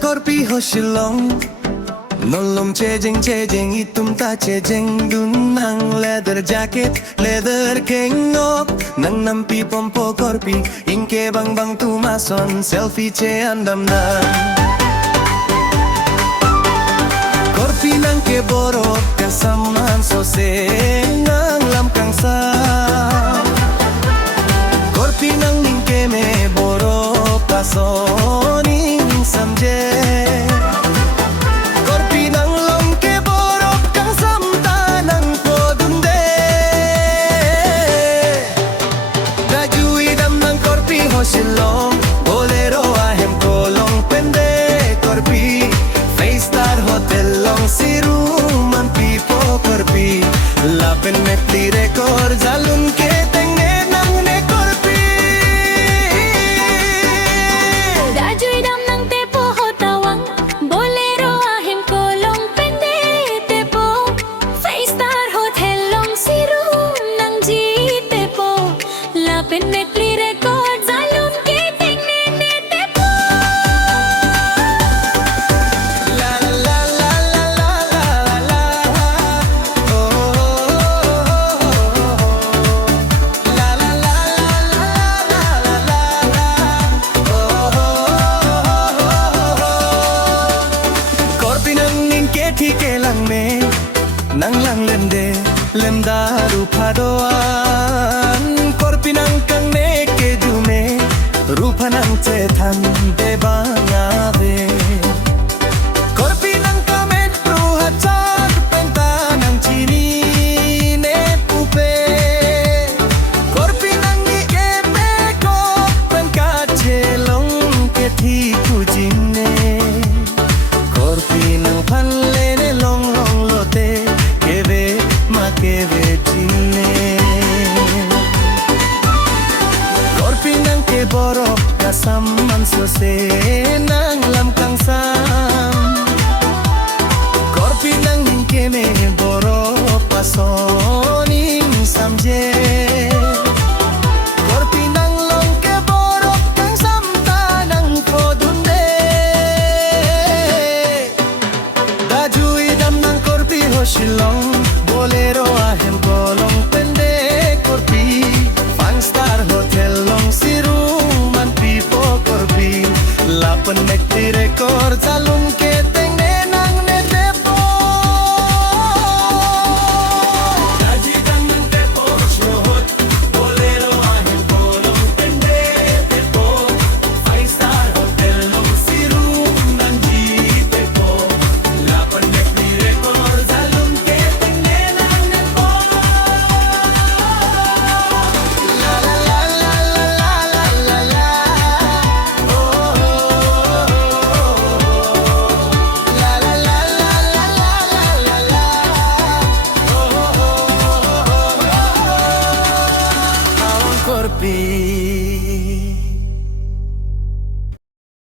korpi hoshilong nolong chejeng itum ta chejeng dun nang leather jacket leather kengok nang nampi pompo korpi ingke bang tumason selfie che andam na korpi nang ke borok kasaman sose nang lam kangsa korpi nang ningke me borok kasoning samje Hoshilong bolero ahem kolong pende korpi five star hotel long siruman pipo korpi lapen metli record zalun ke tenge nang ne korpi dajui dam nang tepo hotawang bolero ahem kolong pende tepo five star hotel long sirum nang ji tepo lapen metli record nang lang lende lem daru padoan korpi nang kang ne ke jume rupa nang che than de bangave korpi nang kamet pru hachar penta nang chini ne pupe korpi nang ni ke me ko penka chelong ke thi kujine korpi nang phalle ne long lote keve chine korpi nang ke borok kasam man so se na